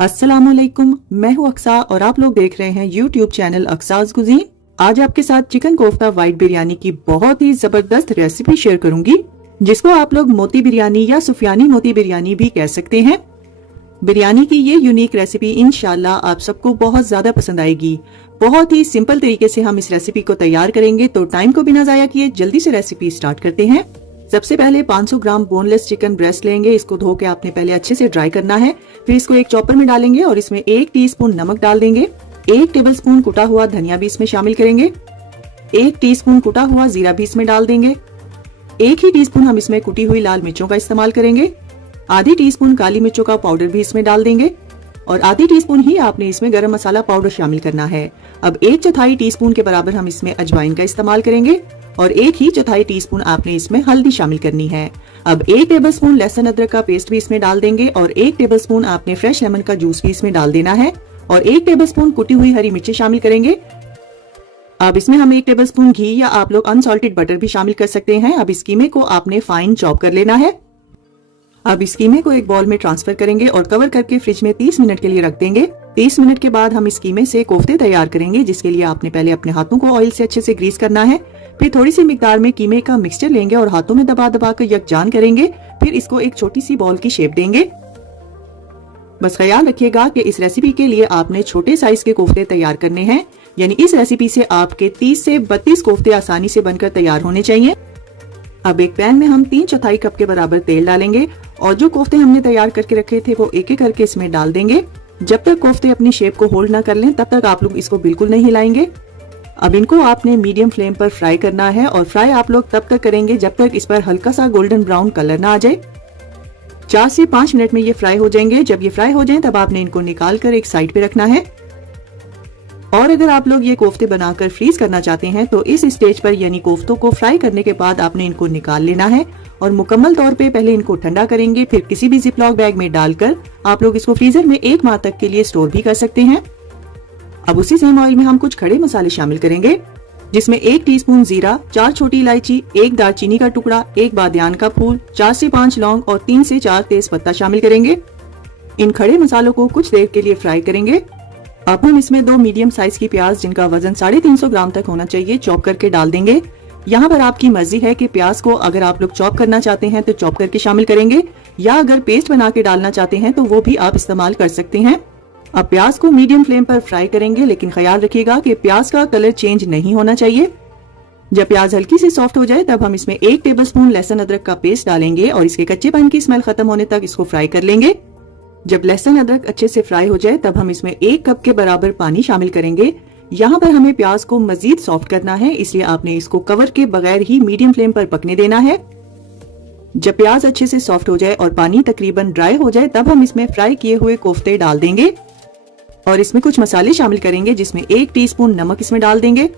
अस्सलामुअलैकुम, मैं हूँ अक्सा और आप लोग देख रहे हैं यूट्यूब चैनल अक्साज कुजीन। आज आपके साथ चिकन कोफ्ता वाइट बिरयानी की बहुत ही जबरदस्त रेसिपी शेयर करूंगी, जिसको आप लोग मोती बिरयानी या सुफियानी मोती बिरयानी भी कह सकते हैं। बिरयानी की ये यूनिक रेसिपी इंशाल्लाह आप सबको बहुत ज्यादा पसंद आएगी। बहुत ही सिंपल तरीके से हम इस रेसिपी को तैयार करेंगे, तो टाइम को बिना जाया किए जल्दी से रेसिपी स्टार्ट करते हैं। सबसे पहले 500 ग्राम बोनलेस चिकन ब्रेस्ट लेंगे। इसको धो के आपने पहले अच्छे से ड्राई करना है। फिर इसको एक चॉपर में डालेंगे और इसमें 1 टीस्पून नमक डाल देंगे। 1 टेबलस्पून कुटा हुआ धनिया भी इसमें शामिल करेंगे। 1 टीस्पून कुटा हुआ जीरा भी इसमें डाल देंगे। 1 ही टीस्पून हम इसमें कुटी हुई लाल मिर्चों का इस्तेमाल करेंगे। आधी टीस्पून काली मिर्चों का पाउडर भी इसमें डाल देंगे और आधी टीस्पून ही आपने इसमें गरम मसाला पाउडर शामिल करना है। अब 1/4 टीस्पून के बराबर हम इसमें अजवाइन का इस्तेमाल करेंगे और 1/4 टीस्पून आपने इसमें हल्दी शामिल करनी है। अब 1 टेबलस्पून लहसुन अदरक का पेस्ट भी इसमें डाल देंगे और 1 टेबलस्पून आपने फ्रेश लेमन का जूस भी इसमें डाल देना है और 1 टेबलस्पून कुटी हुई हरी मिर्ची शामिल करेंगे। अब इसमें हम 1 टेबलस्पून घी या आप लोग अनसॉल्टेड बटर भी शामिल कर सकते हैं। अब इस कीमे को आपने फाइन चॉप कर लेना है। अब इस कीमे को एक बाउल में ट्रांसफर करेंगे और कवर करके फ्रिज में 30 मिनट के लिए रख देंगे। 30 मिनट के बाद हम इस कीमे से कोफ्ते तैयार करेंगे, जिसके लिए आपने पहले अपने हाथों को ऑयल से अच्छे से ग्रीस करना है। फिर थोड़ी सी मिकदार में कीमे का मिक्सचर लेंगे और हाथों में दबा दबा कर यकजान करेंगे। फिर इसको एक छोटी सी बॉल की शेप देंगे। बस ख्याल रखिएगा कि इस रेसिपी के लिए आपने छोटे साइज के कोफ्ते तैयार करने हैं, यानी इस रेसिपी से आपके 30 से 32 कोफ्ते आसानी से बनकर तैयार होने चाहिए। अब एक पैन में हम 3/4 कप के बराबर तेल डालेंगे और जो कोफ्ते हमने तैयार करके रखे थे वो एक एक करके इसमें डाल देंगे। जब तक कोफ्ते अपनी शेप को होल्ड ना कर लें तब तक आप लोग इसको बिल्कुल नहीं हिलाएंगे। अब इनको आपने मीडियम फ्लेम पर फ्राई करना है और फ्राई आप लोग तब तक करेंगे जब तक इस पर हल्का सा गोल्डन ब्राउन कलर ना आ जाए। 4 से 5 मिनट में ये फ्राई हो जाएंगे। जब ये फ्राई हो जाएं तब आपने इनको निकाल कर एक साइड पे रखना है। और अगर आप लोग ये कोफ्ते बनाकर फ्रीज करना चाहते हैं तो इस स्टेज पर यानी कोफ्तों को फ्राई करने के बाद आपने इनको निकाल लेना है और मुकम्मल तौर पे पहले इनको ठंडा करेंगे। फिर किसी भी जिपलॉक बैग में डालकर आप लोग इसको फ्रीजर में 1 माह तक के लिए स्टोर भी कर सकते हैं। अब उसी सेम ऑयल में हम कुछ खड़े मसाले शामिल करेंगे, जिसमें 1 टीस्पून जीरा, 4 छोटी इलायची, 1 दालचीनी का टुकड़ा, 1 बादियान का फूल, 4 से 5 लौंग और 3 से 4 तेज पत्ता शामिल करेंगे। इन खड़े मसालों को कुछ देर के लिए फ्राई करेंगे। अब हम इसमें 2 मीडियम साइज की प्याज, जिनका वजन 350 ग्राम तक होना चाहिए, चॉप करके डाल देंगे। यहाँ पर आपकी मर्जी है कि प्याज को अगर आप लोग चॉप करना चाहते हैं तो चॉप करके शामिल करेंगे, या अगर पेस्ट बना के डालना चाहते हैं तो वो भी आप इस्तेमाल कर सकते हैं। अब प्याज को मीडियम फ्लेम पर फ्राई करेंगे, लेकिन ख्याल रखिएगा कि प्याज का कलर चेंज नहीं होना चाहिए। जब प्याज हल्की से सॉफ्ट हो जाए तब हम इसमें 1 टेबलस्पून लहसुन अदरक का पेस्ट डालेंगे और इसके कच्चेपन की स्मेल खत्म होने तक इसको फ्राई कर लेंगे। जब लहसुन अदरक अच्छे से फ्राई हो जाए तब हम इसमें 1 कप के बराबर पानी शामिल करेंगे। यहाँ पर हमें प्याज को मजीद सॉफ्ट करना है, इसलिए आपने इसको कवर के बगैर ही मीडियम फ्लेम पर पकने देना है। जब प्याज अच्छे से सॉफ्ट हो जाए और पानी तकरीबन ड्राई हो जाए तब हम इसमें फ्राई किए हुए कोफ्ते डाल देंगे और इसमें कुछ मसाले शामिल करेंगे, जिसमें 1 टीस्पून नमक इसमें डाल देंगे।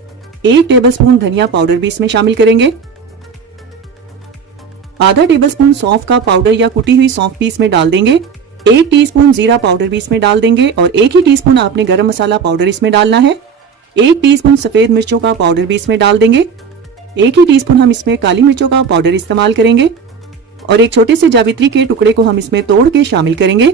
1 टेबलस्पून धनिया पाउडर भी इसमें शामिल करेंगे। आधा टेबलस्पून सौंफ का पाउडर या कुटी हुई सौंफ भी इसमें डाल देंगे। 1 टीस्पून जीरा पाउडर भी इसमें डाल देंगे और 1 ही टीस्पून आपने गरम मसाला पाउडर इसमें डालना है। 1 टीस्पून सफेद मिर्चों का पाउडर भी इसमें डाल देंगे। 1 ही टीस्पून हम इसमें काली मिर्चों का पाउडर इस्तेमाल करेंगे और एक छोटे से जावित्री के टुकड़े को हम इसमें तोड़ के शामिल करेंगे।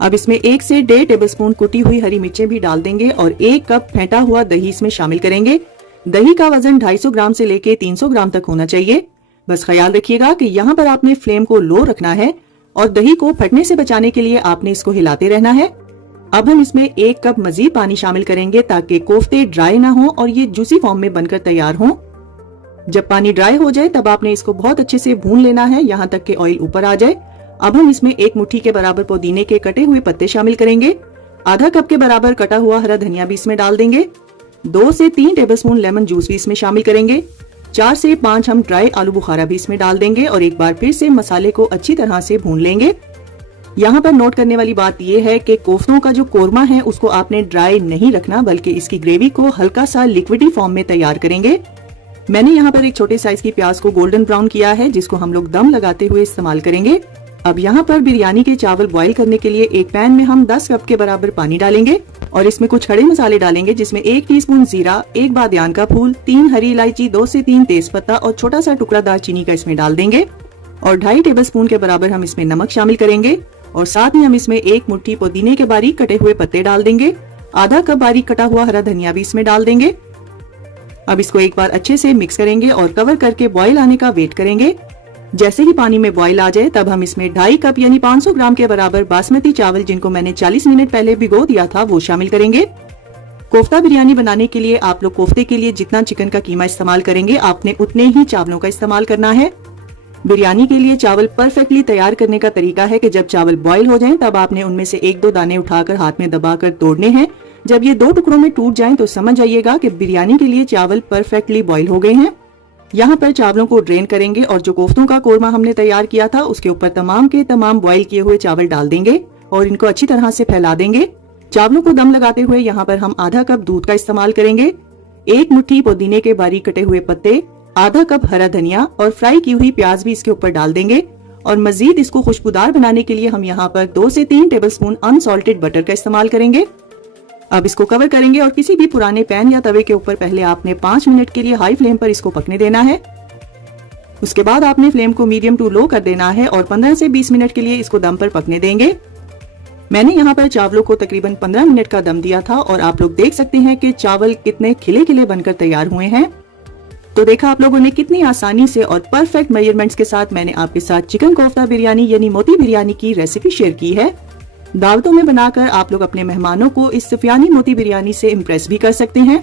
अब इसमें 1 से 1.5 टेबलस्पून कुटी हुई हरी मिर्चें भी डाल देंगे और 1 कप फेंटा हुआ दही इसमें शामिल करेंगे। दही का वजन 250 ग्राम से लेके 300 ग्राम तक होना चाहिए। बस ख्याल रखिएगा कि यहाँ पर आपने फ्लेम को लो रखना है और दही को फटने से बचाने के लिए आपने इसको हिलाते रहना है। अब हम इसमें 1 कप मजीद पानी शामिल करेंगे ताकि कोफ्ते ड्राई ना हो और ये जूसी फॉर्म में बनकर तैयार हों। जब पानी ड्राई हो जाए तब आपने इसको बहुत अच्छे से भून लेना है, यहाँ तक कि ऑयल ऊपर आ जाए। अब हम इसमें 1 मुट्ठी के बराबर पुदीने के कटे हुए पत्ते शामिल करेंगे। आधा कप के बराबर कटा हुआ हरा धनिया भी इसमें डाल देंगे। 2 से 3 टेबलस्पून लेमन जूस भी इसमें शामिल करेंगे। 4 से 5 हम ड्राई आलू बुखारा भी इसमें डाल देंगे और एक बार फिर से मसाले को अच्छी तरह से भून लेंगे। यहाँ पर नोट करने वाली बात यह है कि कोफ्तों का जो कोरमा है उसको आपने ड्राई नहीं रखना, बल्कि इसकी ग्रेवी को हल्का सा लिक्विडी फॉर्म में तैयार करेंगे। मैंने यहाँ पर एक छोटे साइज की प्याज को गोल्डन ब्राउन किया है, जिसको हम लोग दम लगाते हुए इस्तेमाल करेंगे। अब यहाँ पर बिरयानी के चावल बॉईल करने के लिए एक पैन में हम 10 कप के बराबर पानी डालेंगे और इसमें कुछ खड़े मसाले डालेंगे, जिसमें 1 टीस्पून जीरा, 1 बादियान का फूल, 3 हरी इलायची, 2 से 3 तेज पत्ता और छोटा सा टुकड़ा दालचीनी का इसमें डाल देंगे और 2.5 टेबलस्पून के बराबर हम इसमें नमक शामिल करेंगे और साथ ही हम इसमें 1 मुट्ठी पुदीने के बारीक कटे हुए पत्ते डाल देंगे। आधा कप बारीक कटा हुआ हरा धनिया भी इसमें डाल देंगे। अब इसको एक बार अच्छे से मिक्स करेंगे और कवर करके बॉईल आने का वेट करेंगे। जैसे ही पानी में बॉईल आ जाए तब हम इसमें 2.5 कप यानी 500 ग्राम के बराबर बासमती चावल, जिनको मैंने 40 मिनट पहले भिगो दिया था, वो शामिल करेंगे। कोफ्ता बिरयानी बनाने के लिए आप लोग कोफ्ते के लिए जितना चिकन का कीमा इस्तेमाल करेंगे, आपने उतने ही चावलों का इस्तेमाल करना है। बिरयानी के लिए चावल परफेक्टली तैयार करने का तरीका है कि जब चावल बॉईल हो जाएं तब आपने उनमें से 1-2 दाने उठाकर हाथ में दबाकर तोड़ने हैं। जब ये 2 टुकड़ों में टूट जाएं तो समझ जाइएगा कि बिरयानी के लिए चावल परफेक्टली बॉईल हो गए हैं। यहाँ पर चावलों को ड्रेन करेंगे और जो कोफ्तों का कोरमा हमने तैयार किया था उसके ऊपर तमाम के तमाम बॉईल किए हुए चावल डाल देंगे और इनको अच्छी तरह से फैला देंगे। चावलों को दम लगाते हुए यहाँ पर हम आधा कप दूध का इस्तेमाल करेंगे, 1 मुट्ठी पुदीने के बारीक कटे हुए पत्ते, आधा कप हरा धनिया और फ्राई की हुई प्याज भी इसके ऊपर डाल देंगे। और मजीद इसको खुशबूदार बनाने के लिए हम यहाँ पर 2 से 3 टेबलस्पून अनसॉल्टेड बटर का इस्तेमाल करेंगे। अब इसको कवर करेंगे और किसी भी पुराने पैन या तवे के ऊपर पहले आपने 5 मिनट के लिए हाई फ्लेम पर इसको पकने देना है। उसके बाद आपने फ्लेम को मीडियम टू लो कर देना है और 15 से 20 मिनट के लिए इसको दम पर पकने देंगे। मैंने यहाँ पर चावलों को तकरीबन 15 मिनट का दम दिया था और आप लोग देख सकते हैं कि चावल कितने खिले खिले बनकर तैयार हुए हैं। तो देखा आप लोगों ने कितनी आसानी से और परफेक्ट मेजरमेंट्स के साथ मैंने आपके साथ चिकन कोफ्ता बिरयानी यानी मोती बिरयानी की रेसिपी शेयर की है। दावतों में बनाकर आप लोग अपने मेहमानों को इस सुफियानी मोती बिरयानी से इम्प्रेस भी कर सकते हैं।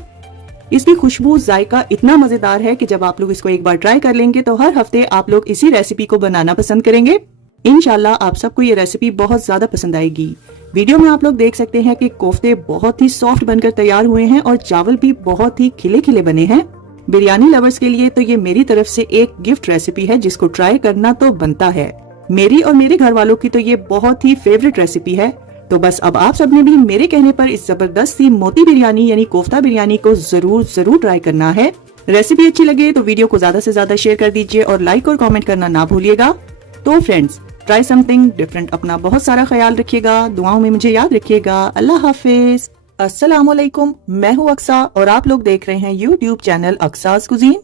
इसकी खुशबू, जायका इतना मजेदार है कि जब आप लोग इसको एक बार ट्राई कर लेंगे तो हर हफ्ते आप लोग इसी रेसिपी को बनाना पसंद करेंगे। इंशाल्लाह आप सबको ये रेसिपी बहुत ज्यादा पसंद आएगी। वीडियो में आप लोग देख सकते हैं कि कोफ्ते बहुत ही सॉफ्ट बनकर तैयार हुए हैं और चावल भी बहुत ही खिले खिले बने हैं। बिरयानी लवर्स के लिए तो ये मेरी तरफ से एक गिफ्ट रेसिपी है जिसको ट्राई करना तो बनता है। मेरी और मेरे घर वालों की तो ये बहुत ही फेवरेट रेसिपी है। तो बस अब आप सबने भी मेरे कहने पर इस जबरदस्त सी मोती बिरयानी यानी कोफ्ता बिरयानी को जरूर ट्राई करना है। रेसिपी अच्छी लगे तो वीडियो को ज्यादा से ज्यादा शेयर कर दीजिए और लाइक और कमेंट करना ना भूलिएगा। तो फ्रेंड्स, ट्राई समथिंग डिफरेंट। अपना बहुत सारा ख्याल रखिएगा, दुआओं में मुझे याद रखिएगा। अल्लाह हाफिज। अस्सलाम वालेकुम, मैं हूँ अक्सा और आप लोग देख रहे हैं यूट्यूब चैनल अक्साज कुजीन।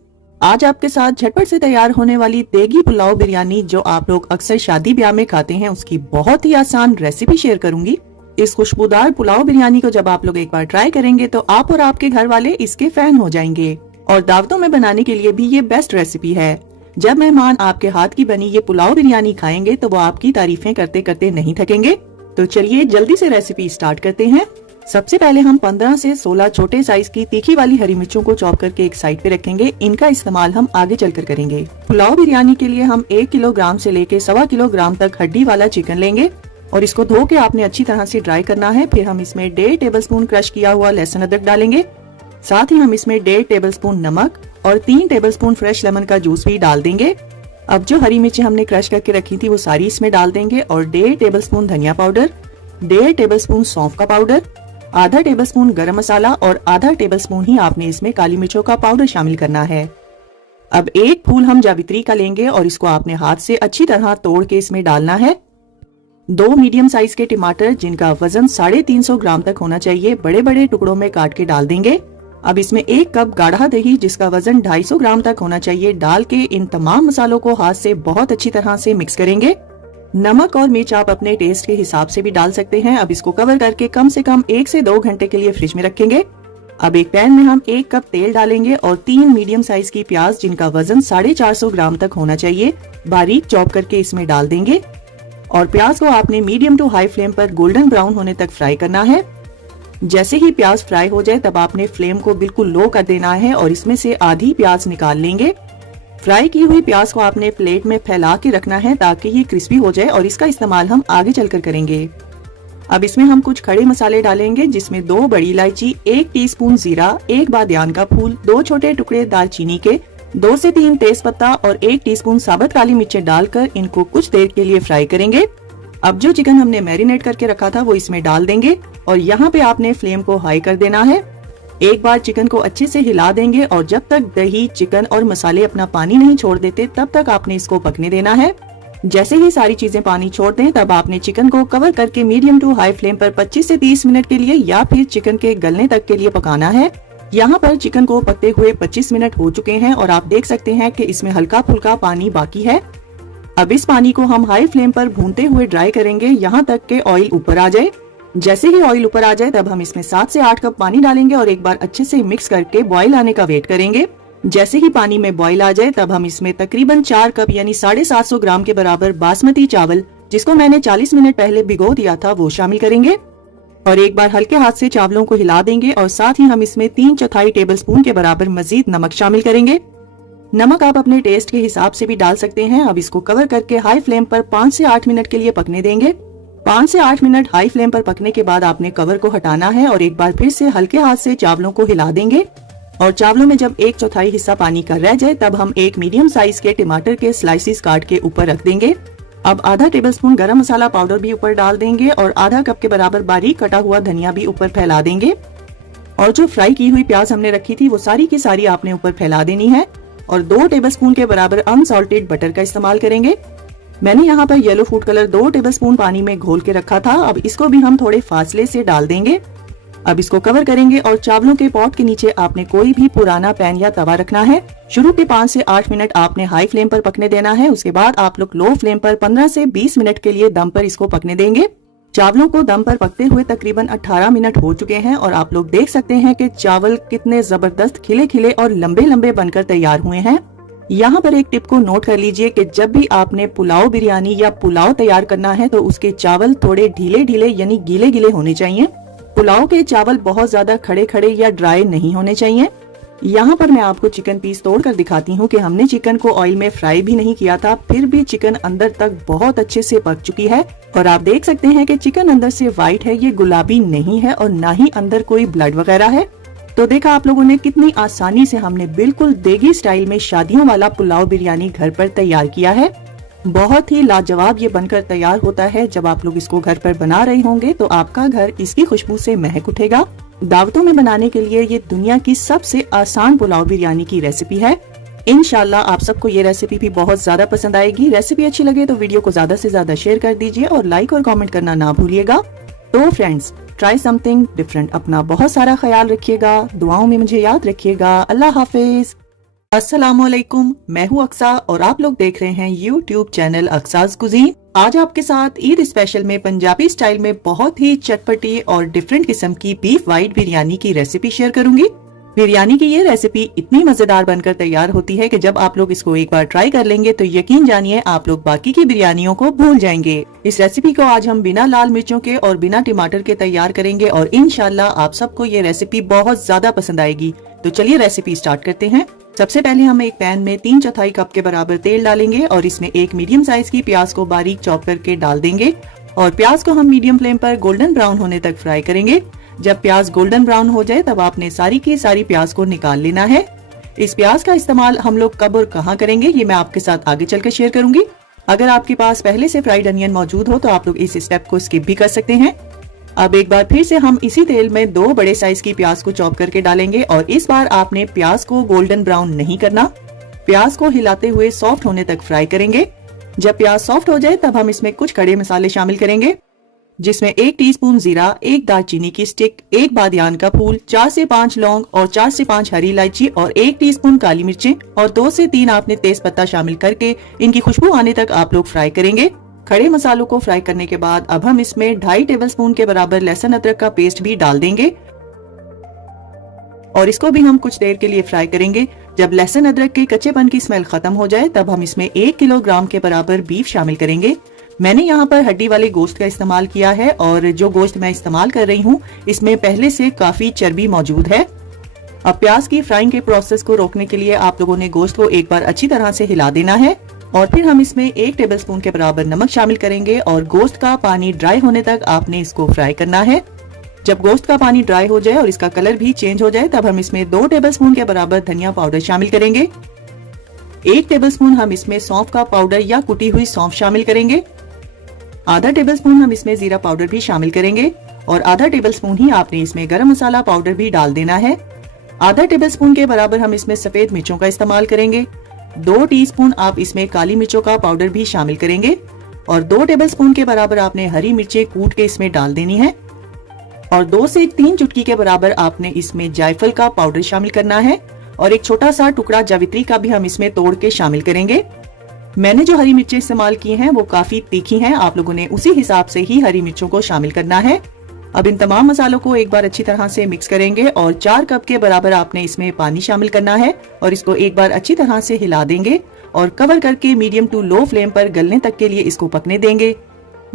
आज आपके साथ झटपट से तैयार होने वाली देगी पुलाव बिरयानी, जो आप लोग अक्सर शादी ब्याह में खाते हैं, उसकी बहुत ही आसान रेसिपी शेयर करूंगी। इस खुशबूदार पुलाव बिरयानी को जब आप लोग एक बार ट्राई करेंगे तो आप और आपके घर वाले इसके फैन हो जाएंगे और दावतों में बनाने के लिए भी ये बेस्ट रेसिपी है। जब मेहमान आपके हाथ की बनी ये पुलाव बिरयानी खाएंगे तो वो आपकी तारीफें करते करते नहीं थकेंगे। तो चलिए जल्दी से रेसिपी स्टार्ट करते हैं। सबसे पहले हम 15 से 16 छोटे साइज की तीखी वाली हरी मिर्चों को चॉप करके एक साइड पे रखेंगे। इनका इस्तेमाल हम आगे चलकर करेंगे। पुलाव बिरयानी के लिए हम 1 किलोग्राम से लेके 1.25 किलोग्राम तक हड्डी वाला चिकन लेंगे और इसको धो के आपने अच्छी तरह से ड्राई करना है। फिर हम इसमें 1.5 टेबलस्पून क्रश किया हुआ लहसुन अदरक डालेंगे। साथ ही हम इसमें 1.5 टेबलस्पून नमक और 3 टेबलस्पून फ्रेश लेमन का जूस भी डाल देंगे। अब जो हरी मिर्ची हमने क्रश करके रखी थी वो सारी इसमें डाल देंगे और 1.5 टेबलस्पून धनिया पाउडर, 1.5 टेबलस्पून सौंफ का पाउडर, आधा टेबलस्पून गरम मसाला और आधा टेबलस्पून ही आपने इसमें काली मिर्चों का पाउडर शामिल करना है। अब एक फूल हम जावित्री का लेंगे और इसको आपने हाथ से अच्छी तरह तोड़ के इसमें डालना है। 2 मीडियम साइज के टमाटर जिनका वजन 350 ग्राम तक होना चाहिए, बड़े बड़े टुकड़ों में काट के डाल देंगे। अब इसमें 1 कप गाढ़ा दही जिसका वजन 250 ग्राम तक होना चाहिए डाल के इन तमाम मसालों को हाथ से बहुत अच्छी तरह से मिक्स करेंगे। नमक और मिर्च आप अपने टेस्ट के हिसाब से भी डाल सकते हैं। अब इसको कवर करके कम से कम 1 से 2 घंटे के लिए फ्रिज में रखेंगे। अब एक पैन में हम 1 कप तेल डालेंगे और 3 मीडियम साइज की प्याज जिनका वजन 450 ग्राम तक होना चाहिए बारीक चॉप करके इसमें डाल देंगे और प्याज को आपने मीडियम टू हाई फ्लेम पर गोल्डन ब्राउन होने तक फ्राई करना है। जैसे ही प्याज फ्राई हो जाए तब आपने फ्लेम को बिल्कुल लो कर देना है और इसमें से आधी प्याज निकाल लेंगे। फ्राई की हुई प्याज को आपने प्लेट में फैला के रखना है ताकि ये क्रिस्पी हो जाए और इसका इस्तेमाल हम आगे चलकर करेंगे। अब इसमें हम कुछ खड़े मसाले डालेंगे जिसमें 2 बड़ी इलायची, 1 टीस्पून जीरा, 1 बादियान का फूल, 2 छोटे टुकड़े दालचीनी के, 2 से 3 तेज पत्ता और 1 टीस्पून साबुत काली मिर्चें डालकर इनको कुछ देर के लिए फ्राई करेंगे। अब जो चिकन हमने मैरिनेट करके रखा था वो इसमें डाल देंगे और यहाँ पे आपने फ्लेम को हाई कर देना है। एक बार चिकन को अच्छे से हिला देंगे और जब तक दही, चिकन और मसाले अपना पानी नहीं छोड़ देते तब तक आपने इसको पकने देना है। जैसे ही सारी चीजें पानी छोड़ दें तब आपने चिकन को कवर करके मीडियम टू हाई फ्लेम पर 25 से 30 मिनट के लिए या फिर चिकन के गलने तक के लिए पकाना है। यहाँ पर चिकन को पकते हुए 25 मिनट हो चुके हैं और आप देख सकते हैं कि इसमें हल्का फुल्का पानी बाकी है। अब इस पानी को हम हाई फ्लेम पर भूनते हुए ड्राई करेंगे यहाँ तक के ऑयल ऊपर आ जाए। जैसे ही ऑयल ऊपर आ जाए तब हम इसमें 7 से 8 कप पानी डालेंगे और एक बार अच्छे से मिक्स करके बॉईल आने का वेट करेंगे। जैसे ही पानी में बॉईल आ जाए तब हम इसमें तकरीबन 4 कप यानी 750 ग्राम के बराबर बासमती चावल, जिसको मैंने 40 मिनट पहले भिगो दिया था, वो शामिल करेंगे और एक बार हल्के हाथ से चावलों को हिला देंगे और साथ ही हम इसमें 3/4 टेबल स्पून के बराबर मजीद नमक शामिल करेंगे। नमक आप अपने टेस्ट के हिसाब से भी डाल सकते हैं। अब इसको कवर करके हाई फ्लेम पर 5 से 8 मिनट के लिए पकने देंगे। 5 से 8 मिनट हाई फ्लेम पर पकने के बाद आपने कवर को हटाना है और एक बार फिर से हल्के हाथ से चावलों को हिला देंगे और चावलों में जब 1/4 हिस्सा पानी का रह जाए तब हम एक मीडियम साइज के टमाटर के स्लाइसिस काट के ऊपर रख देंगे। अब आधा टेबल स्पून गरम मसाला पाउडर भी ऊपर डाल देंगे और आधा कप के बराबर बारीक कटा हुआ धनिया भी ऊपर फैला देंगे और जो फ्राई की हुई प्याज हमने रखी थी वो सारी की सारी आपने ऊपर फैला देनी है और 2 टेबल स्पून के बराबर अनसॉल्टेड बटर का इस्तेमाल करेंगे। मैंने यहाँ पर yellow food colour 2 table spoon पानी में घोल के रखा था। अब इसको भी हम थोड़े फासले से डाल देंगे। अब इसको कवर करेंगे और चावलों के पॉट के नीचे आपने कोई भी पुराना पैन या तवा रखना है। शुरू के 5 से 8 मिनट आपने हाई फ्लेम पर पकने देना है। उसके बाद आप लोग लो फ्लेम पर 15 से 20 मिनट के लिए दम पर इसको पकने देंगे। चावलों को दम पर पकते हुए तकरीबन 18 मिनट हो चुके हैं और आप लोग देख सकते हैं कि चावल कितने जबरदस्त खिले खिले और लंबे लंबे बनकर तैयार हुए हैं। यहाँ पर एक टिप को नोट कर लीजिए कि जब भी आपने पुलाव बिरयानी या पुलाव तैयार करना है तो उसके चावल थोड़े ढीले ढीले यानी गीले गीले होने चाहिए। पुलाव के चावल बहुत ज्यादा खड़े खड़े या ड्राई नहीं होने चाहिए। यहाँ पर मैं आपको चिकन पीस तोड़ कर दिखाती हूँ कि हमने चिकन को ऑयल में फ्राई भी नहीं किया था, फिर भी चिकन अंदर तक बहुत अच्छे से पक चुकी है और आप देख सकते हैं कि चिकन अंदर से व्हाइट है, ये गुलाबी नहीं है और ना ही अंदर कोई ब्लड वगैरह है। तो देखा आप लोगों ने कितनी आसानी से हमने बिल्कुल देगी स्टाइल में शादियों वाला पुलाव बिरयानी घर पर तैयार किया है। बहुत ही लाजवाब ये बनकर तैयार होता है। जब आप लोग इसको घर पर बना रहे होंगे तो आपका घर इसकी खुशबू से महक उठेगा। दावतों में बनाने के लिए ये दुनिया की सबसे आसान पुलाव बिरयानी की रेसिपी है। इंशाल्लाह आप सबको ये रेसिपी भी बहुत ज्यादा पसंद आएगी। रेसिपी अच्छी लगे तो वीडियो को ज्यादा से ज्यादा शेयर कर दीजिए और लाइक और कमेंट करना ना भूलिएगा। तो फ्रेंड्स, ट्राई समथिंग डिफरेंट। अपना बहुत सारा ख्याल रखिएगा, दुआओं में मुझे याद रखिएगा। अल्लाह हाफिज। अस्सलामुअलैकुम, मैं हूँ अक्सा और आप लोग देख रहे हैं यूट्यूब चैनल अक्साज कुजीन। आज आपके साथ ईद स्पेशल में पंजाबी स्टाइल में बहुत ही चटपटी और डिफरेंट किस्म की बीफ वाइट बिरयानी की रेसिपी शेयर करूंगी। बिरयानी की ये रेसिपी इतनी मजेदार बनकर तैयार होती है कि जब आप लोग इसको एक बार ट्राई कर लेंगे तो यकीन जानिए आप लोग बाकी की बिरयानियों को भूल जाएंगे। इस रेसिपी को आज हम बिना लाल मिर्चों के और बिना टमाटर के तैयार करेंगे और इंशाल्लाह आप सबको ये रेसिपी बहुत ज्यादा पसंद आएगी। तो चलिए रेसिपी स्टार्ट करते हैं। सबसे पहले हम एक पैन में 3/4 कप के बराबर तेल डालेंगे और इसमें एक मीडियम साइज की प्याज को बारीक चॉप करके डाल देंगे और प्याज को हम मीडियम फ्लेम पर गोल्डन ब्राउन होने तक फ्राई करेंगे। जब प्याज गोल्डन ब्राउन हो जाए तब आपने सारी की सारी प्याज को निकाल लेना है। इस प्याज का इस्तेमाल हम लोग कब और कहाँ करेंगे ये मैं आपके साथ आगे चलकर शेयर करूंगी। अगर आपके पास पहले से फ्राइड अनियन मौजूद हो तो आप लोग इस स्टेप को स्किप भी कर सकते हैं। अब एक बार फिर से हम इसी तेल में 2 बड़े साइज की प्याज को चॉप करके डालेंगे और इस बार आपने प्याज को गोल्डन ब्राउन नहीं करना। प्याज को हिलाते हुए सॉफ्ट होने तक फ्राई करेंगे। जब प्याज सॉफ्ट हो जाए तब हम इसमें कुछ खड़े मसाले शामिल करेंगे, जिसमें 1 टीस्पून जीरा, 1 दालचीनी की स्टिक, 1 बादियान का फूल, 4 से 5 लौंग और 4 से 5 हरी इलायची और 1 टीस्पून काली मिर्चें और 2 से 3 आपने तेज पत्ता शामिल करके इनकी खुशबू आने तक आप लोग फ्राई करेंगे। खड़े मसालों को फ्राई करने के बाद अब हम इसमें 2.5 टेबलस्पून के बराबर लहसुन अदरक का पेस्ट भी डाल देंगे और इसको भी हम कुछ देर के लिए फ्राई करेंगे। जब लहसुन अदरक के कच्चेपन की स्मेल खत्म हो जाए तब हम इसमें 1 किलोग्राम के बराबर बीफ शामिल करेंगे। मैंने यहाँ पर हड्डी वाले गोश्त का इस्तेमाल किया है और जो गोश्त मैं इस्तेमाल कर रही हूँ इसमें पहले से काफी चर्बी मौजूद है। अब प्याज की फ्राइंग के प्रोसेस को रोकने के लिए आप लोगों ने गोश्त को एक बार अच्छी तरह से हिला देना है और फिर हम इसमें 1 टेबलस्पून के बराबर नमक शामिल करेंगे और गोश्त का पानी ड्राई होने तक आपने इसको फ्राई करना है। जब गोश्त का पानी ड्राई हो जाए और इसका कलर भी चेंज हो जाए तब हम इसमें 2 टेबलस्पून के बराबर धनिया पाउडर शामिल करेंगे। 1 टेबलस्पून हम इसमें सौंफ का पाउडर या कुटी हुई सौंफ शामिल करेंगे। आधा टेबलस्पून हम इसमें जीरा पाउडर भी शामिल करेंगे और आधा टेबलस्पून ही आपने इसमें गरम मसाला पाउडर भी डाल देना है। आधा टेबलस्पून के बराबर हम इसमें सफेद मिर्चों का इस्तेमाल करेंगे। 2 टीस्पून आप इसमें काली मिर्चों का पाउडर भी शामिल करेंगे और 2 टेबलस्पून के बराबर आपने हरी मिर्चें कूट के इसमें डाल देनी है और 2 से 3 चुटकी के बराबर आपने इसमें जायफल का पाउडर शामिल करना है और एक छोटा सा टुकड़ा जावित्री का भी हम इसमें तोड़ के शामिल करेंगे। मैंने जो हरी मिर्चें इस्तेमाल की हैं वो काफी तीखी हैं, आप लोगों ने उसी हिसाब से ही हरी मिर्चों को शामिल करना है। अब इन तमाम मसालों को एक बार अच्छी तरह से मिक्स करेंगे और 4 कप के बराबर आपने इसमें पानी शामिल करना है और इसको एक बार अच्छी तरह से हिला देंगे और कवर करके मीडियम टू लो फ्लेम पर गलने तक के लिए इसको पकने देंगे।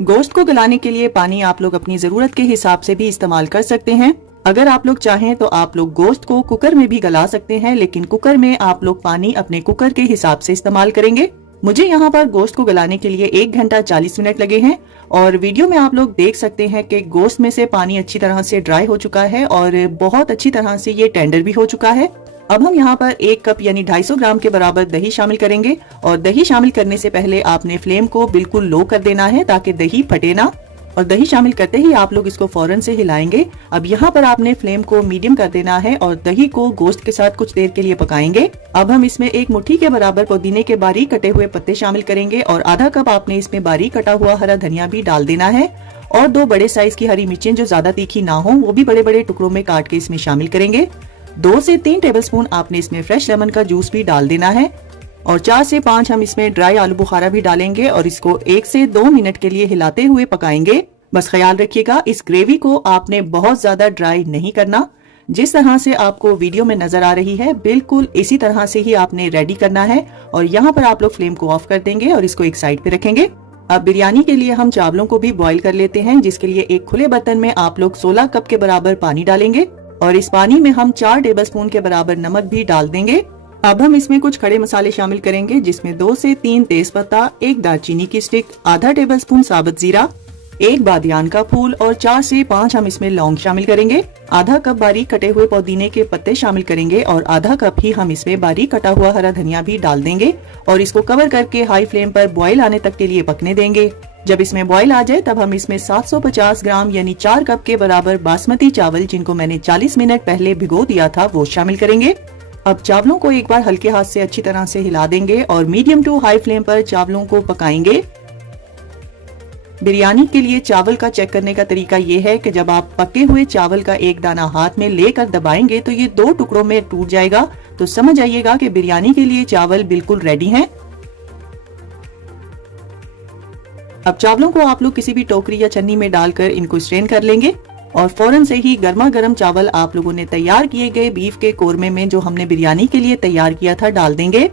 गोश्त को गलाने के लिए पानी आप लोग अपनी जरूरत के हिसाब से भी इस्तेमाल कर सकते हैं। अगर आप लोग चाहें तो आप लोग गोश्त को कुकर में भी गला सकते हैं, लेकिन कुकर में आप लोग पानी अपने कुकर के हिसाब से इस्तेमाल करेंगे। मुझे यहाँ पर गोश्त को गलाने के लिए 1 घंटा 40 मिनट लगे हैं और वीडियो में आप लोग देख सकते हैं कि गोश्त में से पानी अच्छी तरह से ड्राई हो चुका है और बहुत अच्छी तरह से ये टेंडर भी हो चुका है। अब हम यहाँ पर 1 कप यानी 250 ग्राम के बराबर दही शामिल करेंगे और दही शामिल करने से पहले आपने फ्लेम को बिल्कुल लो कर देना है ताकि दही फटे ना, और दही शामिल करते ही आप लोग इसको फौरन से हिलाएंगे। अब यहाँ पर आपने फ्लेम को मीडियम कर देना है और दही को गोश्त के साथ कुछ देर के लिए पकाएंगे। अब हम इसमें 1 मुट्ठी के बराबर पुदीने के बारीक कटे हुए पत्ते शामिल करेंगे और आधा कप आपने इसमें बारीक कटा हुआ हरा धनिया भी डाल देना है और 2 बड़े साइज की हरी मिर्चें जो ज्यादा तीखी ना हो वो भी बड़े बड़े टुकड़ों में काट के इसमें शामिल करेंगे। 2 से 3 टेबलस्पून आपने इसमें फ्रेश लेमन का जूस भी डाल देना है और 4 से 5 हम इसमें ड्राई आलू बुखारा भी डालेंगे और इसको 1 से 2 मिनट के लिए हिलाते हुए पकाएंगे। बस ख्याल रखिएगा इस ग्रेवी को आपने बहुत ज्यादा ड्राई नहीं करना, जिस तरह से आपको वीडियो में नजर आ रही है बिल्कुल इसी तरह से ही आपने रेडी करना है। और यहाँ पर आप लोग फ्लेम को ऑफ कर देंगे और इसको एक साइड पे रखेंगे। अब बिरयानी के लिए हम चावलों को भी बॉईल कर लेते हैं, जिसके लिए एक खुले बर्तन में आप लोग 16 कप के बराबर पानी डालेंगे और इस पानी में हम 4 टेबलस्पून के बराबर नमक भी डाल देंगे। अब हम इसमें कुछ खड़े मसाले शामिल करेंगे, जिसमें 2 से 3 तेजपत्ता, 1 दालचीनी की स्टिक, आधा टेबलस्पून साबुत जीरा, 1 बादियान का फूल और 4 से 5 हम इसमें लौंग शामिल करेंगे। आधा कप बारीक कटे हुए पुदीने के पत्ते शामिल करेंगे और आधा कप ही हम इसमें बारीक कटा हुआ हरा धनिया भी डाल देंगे और इसको कवर करके हाई फ्लेम पर बॉईल आने तक के लिए पकने देंगे। जब इसमें बॉईल आ जाए तब हम इसमें 750 ग्राम यानी 4 कप के बराबर बासमती चावल, जिनको मैंने 40 मिनट पहले भिगो दिया था, वो शामिल करेंगे। अब चावलों को एक बार हल्के हाथ से अच्छी तरह से हिला देंगे और मीडियम टू हाई फ्लेम पर चावलों को पकाएंगे। बिरयानी के लिए चावल का चेक करने का तरीका ये है कि जब आप पके हुए चावल का एक दाना हाथ में लेकर दबाएंगे तो ये 2 टुकड़ों में टूट जाएगा, तो समझ आइएगा कि बिरयानी के लिए चावल बिल्कुल रेडी हैं। अब चावलों को आप लोग किसी भी टोकरी या छन्नी में डालकर इनको स्ट्रेन कर लेंगे और फौरन से ही गर्मा गर्म चावल आप लोगों ने तैयार किए गए बीफ के कोरमे में जो हमने बिरयानी के लिए तैयार किया था डाल देंगे।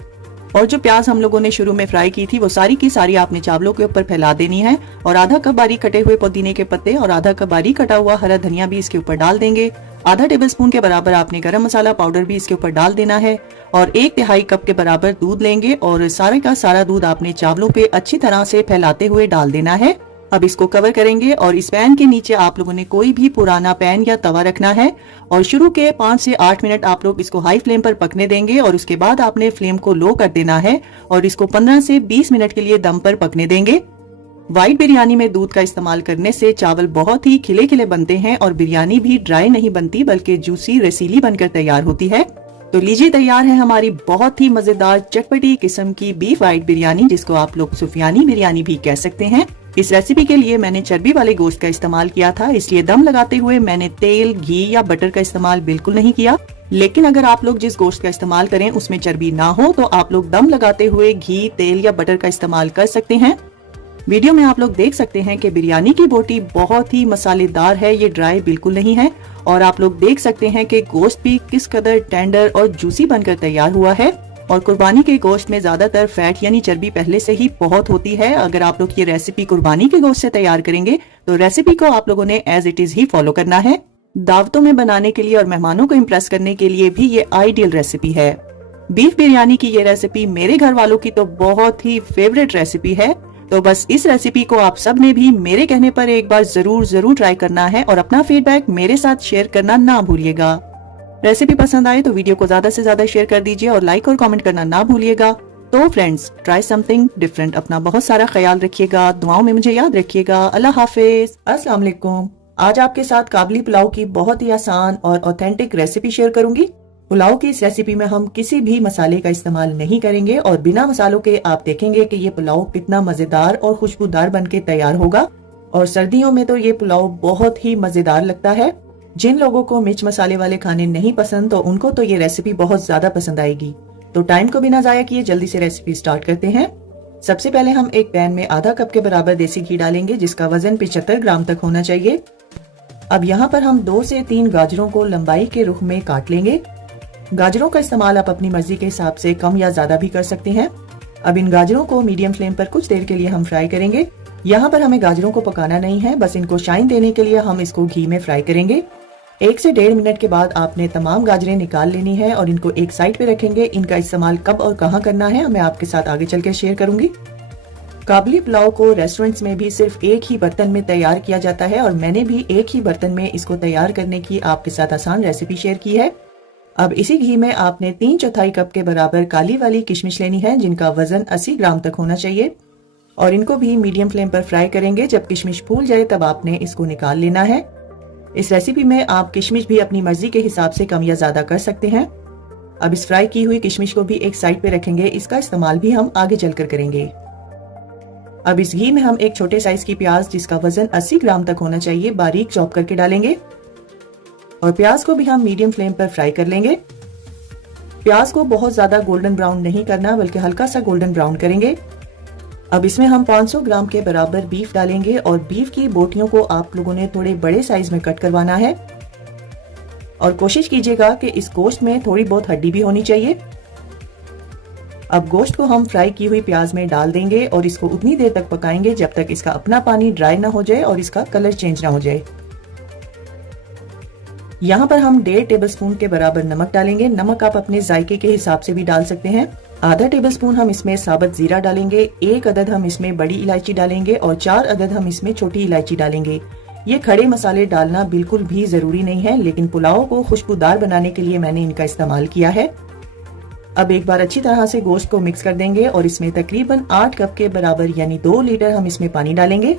और जो प्याज हम लोगों ने शुरू में फ्राई की थी वो सारी की सारी आपने चावलों के ऊपर फैला देनी है और आधा कप बारीक कटे हुए पुदीने के पत्ते और आधा कप बारीक कटा हुआ हरा धनिया भी इसके ऊपर डाल देंगे। आधा टेबलस्पून के बराबर आपने गरम मसाला पाउडर भी इसके ऊपर डाल देना है और 1/3 कप के बराबर दूध लेंगे और सारे का सारा दूध आपने चावलों पे अच्छी तरह से फैलाते हुए डाल देना है। अब इसको कवर करेंगे और इस पैन के नीचे आप लोगों ने कोई भी पुराना पैन या तवा रखना है और शुरू के 5 से 8 मिनट आप लोग इसको हाई फ्लेम पर पकने देंगे और उसके बाद आपने फ्लेम को लो कर देना है और इसको 15 से 20 मिनट के लिए दम पर पकने देंगे। व्हाइट बिरयानी में दूध का इस्तेमाल करने से चावल बहुत ही खिले खिले बनते हैं और बिरयानी भी ड्राई नहीं बनती बल्कि जूसी रसीली बनकर तैयार होती है। तो लीजिए तैयार है हमारी बहुत ही मजेदार चटपटी किस्म की बीफ व्हाइट बिरयानी, जिसको आप लोग सुफियानी बिरयानी भी कह सकते हैं। इस रेसिपी के लिए मैंने चर्बी वाले गोश्त का इस्तेमाल किया था, इसलिए दम लगाते हुए मैंने तेल, घी या बटर का इस्तेमाल बिल्कुल नहीं किया। लेकिन अगर आप लोग जिस गोश्त का इस्तेमाल करें उसमें चर्बी ना हो तो आप लोग दम लगाते हुए घी, तेल या बटर का इस्तेमाल कर सकते हैं। वीडियो में आप लोग देख सकते हैं कि बिरयानी की बोटी बहुत ही मसालेदार है, ये ड्राई बिल्कुल नहीं है और आप लोग देख सकते हैं कि गोश्त भी किस कदर टेंडर और जूसी बनकर तैयार हुआ है। और कुर्बानी के गोश्त में ज्यादातर फैट यानी चर्बी पहले से ही बहुत होती है। अगर आप लोग ये रेसिपी कुर्बानी के गोश्त से तैयार करेंगे तो रेसिपी को आप लोगों ने एज इट इज ही फॉलो करना है। दावतों में बनाने के लिए और मेहमानों को इम्प्रेस करने के लिए भी ये आइडियल रेसिपी है। बीफ बिरयानी की ये रेसिपी मेरे घर वालों की तो बहुत ही फेवरेट रेसिपी है। तो बस इस रेसिपी को आप सब ने भी मेरे कहने पर एक बार जरूर ट्राई करना है और अपना फीडबैक मेरे साथ शेयर करना ना भूलिएगा। रेसिपी पसंद आए तो वीडियो को ज्यादा से ज्यादा शेयर कर दीजिए और लाइक और कमेंट करना ना भूलिएगा। तो फ्रेंड्स, ट्राई समथिंग डिफरेंट। अपना बहुत सारा ख्याल रखिएगा, दुआओं में मुझे याद रखिएगा। अल्लाह हाफिज, अस्सलाम वालेकुम। आज आपके साथ काबली पुलाव की बहुत ही आसान और ऑथेंटिक रेसिपी शेयर करूंगी। पुलाव की इस रेसिपी में हम किसी भी मसाले का इस्तेमाल नहीं करेंगे और बिना मसालों के आप देखेंगे कि ये पुलाव कितना मजेदार और खुशबूदार बनके तैयार होगा। और सर्दियों में तो ये पुलाव बहुत ही मजेदार लगता है। जिन लोगों को मिर्च मसाले वाले खाने नहीं पसंद तो उनको तो ये रेसिपी बहुत ज्यादा पसंद आएगी। तो टाइम को बिना जाया किए जल्दी से रेसिपी स्टार्ट करते हैं। सबसे पहले हम एक पैन में आधा कप के बराबर देसी घी डालेंगे जिसका वजन 75 ग्राम तक होना चाहिए। अब यहाँ पर हम 2 से 3 गाजरों को लंबाई के रुख में काट लेंगे। गाजरों का इस्तेमाल आप अपनी मर्जी के हिसाब से कम या ज्यादा भी कर सकते हैं। अब इन गाजरों को मीडियम फ्लेम पर कुछ देर के लिए हम फ्राई करेंगे। यहाँ पर हमें गाजरों को पकाना नहीं है, बस इनको शाइन देने के लिए हम इसको घी में फ्राई करेंगे। 1 से 1.5 मिनट के बाद आपने तमाम गाजरें निकाल लेनी है और इनको एक साइड पे रखेंगे। इनका इस्तेमाल कब और कहाँ करना है मैं आपके साथ आगे चल के शेयर करूंगी। काबली पुलाव को रेस्टोरेंट्स में भी सिर्फ एक ही बर्तन में तैयार किया जाता है और मैंने भी एक ही बर्तन में इसको तैयार करने की आपके साथ आसान रेसिपी शेयर की है। अब इसी घी में आपने 3/4 कप के बराबर काली वाली किशमिश लेनी है जिनका वजन 80 ग्राम तक होना चाहिए और इनको भी मीडियम फ्लेम पर फ्राई करेंगे। जब किशमिश फूल जाए तब आपने इसको निकाल लेना है। इस रेसिपी में आप किशमिश भी अपनी मर्जी के हिसाब से कम या ज्यादा कर सकते हैं। अब इस फ्राई की हुई किशमिश को भी एक साइड पे रखेंगे, इसका इस्तेमाल भी हम आगे चलकर करेंगे। अब इस घी में हम एक छोटे साइज की प्याज जिसका वजन 80 ग्राम तक होना चाहिए बारीक चॉप करके डालेंगे और प्याज को भी हम मीडियम फ्लेम पर फ्राई कर लेंगे। प्याज को बहुत ज्यादा गोल्डन ब्राउन नहीं करना बल्कि हल्का सा गोल्डन ब्राउन करेंगे। अब इसमें हम 500 ग्राम के बराबर बीफ डालेंगे और बीफ की बोटियों को आप लोगों ने थोड़े बड़े साइज में कट करवाना है और कोशिश कीजिएगा कि इस गोश्त में थोड़ी बहुत हड्डी भी होनी चाहिए। अब गोश्त को हम फ्राई की हुई प्याज में डाल देंगे और इसको उतनी देर तक पकाएंगे जब तक इसका अपना पानी ड्राई ना हो जाए और इसका कलर चेंज ना हो जाए। यहाँ पर हम 1.5 टेबलस्पून के बराबर नमक डालेंगे। नमक आप अपने जायके के हिसाब से भी डाल सकते हैं। आधा टेबलस्पून हम इसमें साबुत जीरा डालेंगे, 1 अदद हम इसमें बड़ी इलायची डालेंगे और 4 अदद हम इसमें छोटी इलायची डालेंगे। ये खड़े मसाले डालना बिल्कुल भी जरूरी नहीं है, लेकिन पुलाव को खुशबूदार बनाने के लिए मैंने इनका इस्तेमाल किया है। अब एक बार अच्छी तरह से गोश्त को मिक्स कर देंगे और इसमें तकरीबन 8 कप के बराबर यानी 2 लीटर हम इसमें पानी डालेंगे।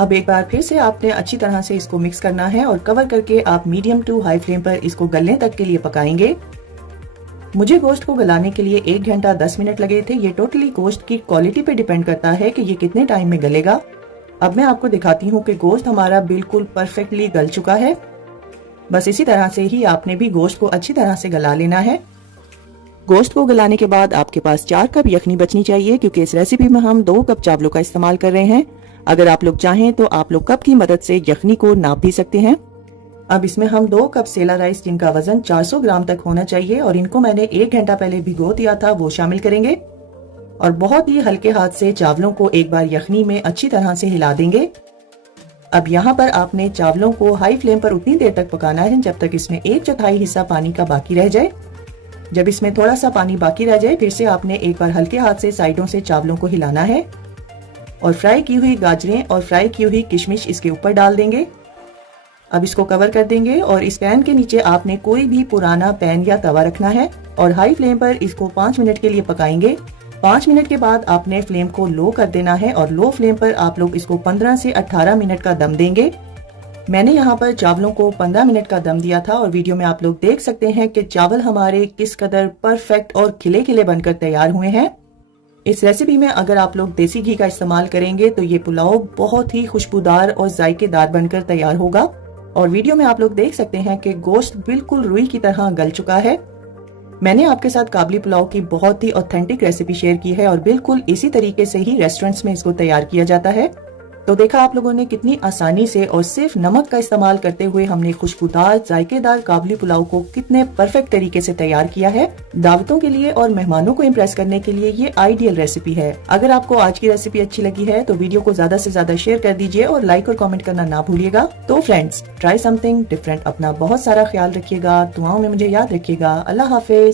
अब एक बार फिर से आपने अच्छी तरह से इसको मिक्स करना है और कवर करके आप मीडियम टू हाई फ्लेम पर इसको गलने तक के लिए पकाएंगे। मुझे गोश्त को गलाने के लिए 1 घंटा 10 मिनट लगे थे। ये टोटली गोश्त की क्वालिटी पे डिपेंड करता है कि ये कितने टाइम में गलेगा। अब मैं आपको दिखाती हूँ कि गोश्त हमारा बिल्कुल परफेक्टली गल चुका है। बस इसी तरह से ही आपने भी गोश्त को अच्छी तरह से गला लेना है। गोश्त को गलाने के बाद आपके पास 4 कप यखनी बचनी चाहिए क्योंकि इस रेसिपी में हम 2 कप चावलों का इस्तेमाल कर रहे हैं। अगर आप लोग चाहें तो आप लोग कप की मदद से यखनी को नाप भी सकते हैं। अब इसमें हम 2 कप सेला राइस जिनका वजन 400 ग्राम तक होना चाहिए और इनको मैंने 1 घंटा पहले भिगो दिया था वो शामिल करेंगे और बहुत ही हल्के हाथ से चावलों को एक बार यखनी में अच्छी तरह से हिला देंगे। अब यहाँ पर आपने चावलों को हाई फ्लेम पर उतनी देर तक पकाना है जब तक इसमें 1/4 हिस्सा पानी का बाकी रह जाए। जब इसमें थोड़ा सा पानी बाकी रह जाए फिर से आपने एक बार हल्के हाथ से साइडों से चावलों को हिलाना है और फ्राई की हुई गाजरें और फ्राई की हुई किशमिश इसके ऊपर डाल देंगे। अब इसको कवर कर देंगे और इस पैन के नीचे आपने कोई भी पुराना पैन या तवा रखना है और हाई फ्लेम पर इसको 5 मिनट के लिए पकाएंगे। 5 मिनट के बाद आपने फ्लेम को लो कर देना है और लो फ्लेम पर आप लोग इसको 15 से 18 मिनट का दम देंगे। मैंने यहाँ पर चावलों को 15 मिनट का दम दिया था और वीडियो में आप लोग देख सकते हैं कि चावल हमारे किस कदर परफेक्ट और खिले खिले बनकर तैयार हुए हैं। इस रेसिपी में अगर आप लोग देसी घी का इस्तेमाल करेंगे तो ये पुलाव बहुत ही खुशबूदार और जायकेदार बनकर तैयार होगा। और वीडियो में आप लोग देख सकते हैं कि गोश्त बिल्कुल रुई की तरह गल चुका है। मैंने आपके साथ काबली पुलाव की बहुत ही ऑथेंटिक रेसिपी शेयर की है और बिल्कुल इसी तरीके से ही रेस्टोरेंट्स में इसको तैयार किया जाता है। तो देखा आप लोगों ने कितनी आसानी से और सिर्फ नमक का इस्तेमाल करते हुए हमने खुशबूदार जायकेदार काबली पुलाव को कितने परफेक्ट तरीके से तैयार किया है। दावतों के लिए और मेहमानों को इम्प्रेस करने के लिए ये आइडियल रेसिपी है। अगर आपको आज की रेसिपी अच्छी लगी है तो वीडियो को ज्यादा से ज्यादा शेयर कर दीजिए और लाइक और कमेंट करना ना भूलिएगा। तो फ्रेंड्स, ट्राई समथिंग डिफरेंट। अपना बहुत सारा ख्याल रखिएगा, दुआओं में मुझे याद रखिएगा। अल्लाह हाफिज।